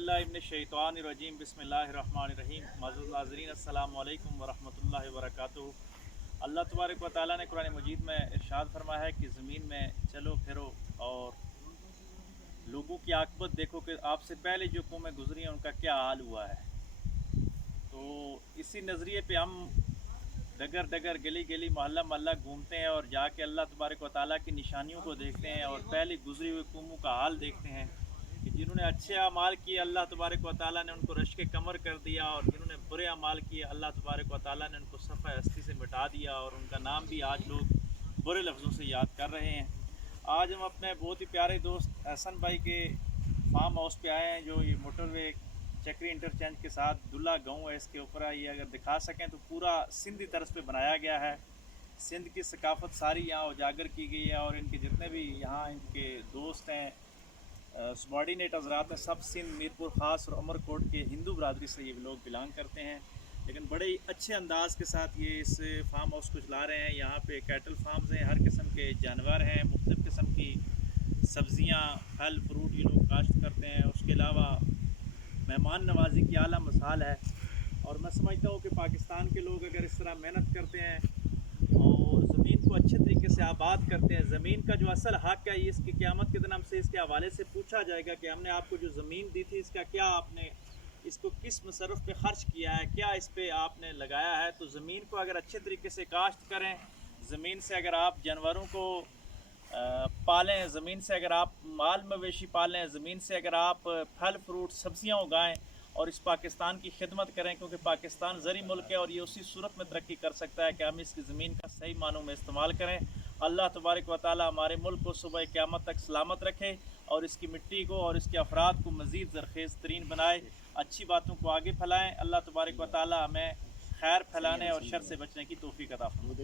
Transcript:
बिल्लाहि मिनश्शैतानिर्रजीम बिस्मिल्लाहिर्रहमानिर्रहीम। मअज़्ज़ज़ नाज़रीन, अस्सलामु अलैकुम वरहमतुल्लाहि वबरकातुहू। अल्लाह तबारक व तआला ने कुरान मजीद में इरशाद फरमाया है कि ज़मीन में चलो फिरो और लोगों की आक़िबत देखो कि आपसे पहले जो कौमें गुज़री हैं उनका क्या हाल हुआ है। तो इसी नज़रिए पे हम डगर डगर गली गली मोहल्ला मोहल्ला घूमते हैं और जाके अल्लाह तबारक व तआला की निशानियों को देखते हैं और पहले गुज़री हुई कौमों का हाल देखते हैं कि जिन्होंने अच्छे अमाल किए अल्लाह तबारक व तआला ने उनको रश्क कमर कर दिया, और जिन्होंने बुरे अमाल किए अल्लाह तबारक व तआला ने उनको सफ़ा हस्ती से मिटा दिया, और उनका नाम भी आज लोग बुरे लफ्ज़ों से याद कर रहे हैं। आज हम अपने बहुत ही प्यारे दोस्त हसन भाई के फार्म हाउस पे आए हैं, जो ये मोटरवे चक्री इंटरचेंज के साथ दुल्ला गाँव है, इसके ऊपर ये अगर दिखा सकें तो पूरा सिंधी तर्ज पे बनाया गया है। सिंध की सकाफ़त सारी यहाँ उजागर की गई है, और इनके जितने भी यहाँ इनके दोस्त हैं, सबॉर्डिनेट हज़रात हैं, सब सिंध, मीरपुर ख़ास और अमरकोट के हिंदू बरदरी से ये लोग बिलोंग करते हैं। लेकिन बड़े ही अच्छे अंदाज़ के साथ ये इस फार्म हाउस को चला रहे हैं। यहाँ पे कैटल फार्म्स हैं, हर किस्म के जानवर हैं, मुख्तलिफ़ किस्म की सब्ज़ियाँ, फल फ्रूट ये लोग काश्त करते हैं। उसके अलावा मेहमान नवाजी की आला मिसाल है। और मैं समझता हूँ कि पाकिस्तान के लोग अगर इस तरह मेहनत करते हैं और ज़मीन को अच्छे तरीके से आबाद करते हैं, ज़मीन का जो असल हक़ है ये इसकी क़यामत के दिन हमसे इसके हवाले से पूछा जाएगा कि हमने आपको जो ज़मीन दी थी इसका क्या आपने इसको किस मसरफ़ पे ख़र्च किया है, क्या इस पे आपने लगाया है। तो ज़मीन को अगर अच्छे तरीके से काश्त करें, ज़मीन से अगर आप जानवरों को पालें, ज़मीन से अगर आप माल मवेशी पालें, ज़मीन से अगर आप फल फ्रूट सब्ज़ियाँ उगाएं और इस पाकिस्तान की खिदमत करें, क्योंकि पाकिस्तान ज़री मुल्क है और ये उसी सूरत में तरक्की कर सकता है कि हम इसकी ज़मीन का सही मानों में इस्तेमाल करें। अल्लाह तबारक व तआला हमारे मुल्क को सुबह क़यामत तक सलामत रखे और इसकी मिट्टी को और इसके अफराद को मज़ीद ज़रख़ेज़ तरीन बनाए, अच्छी बातों को आगे फैलाएँ। अल्लाह तबारक व तआला हमें खैर फैलाने और शर से बचने की तौफ़ीक़ अता फरमाए।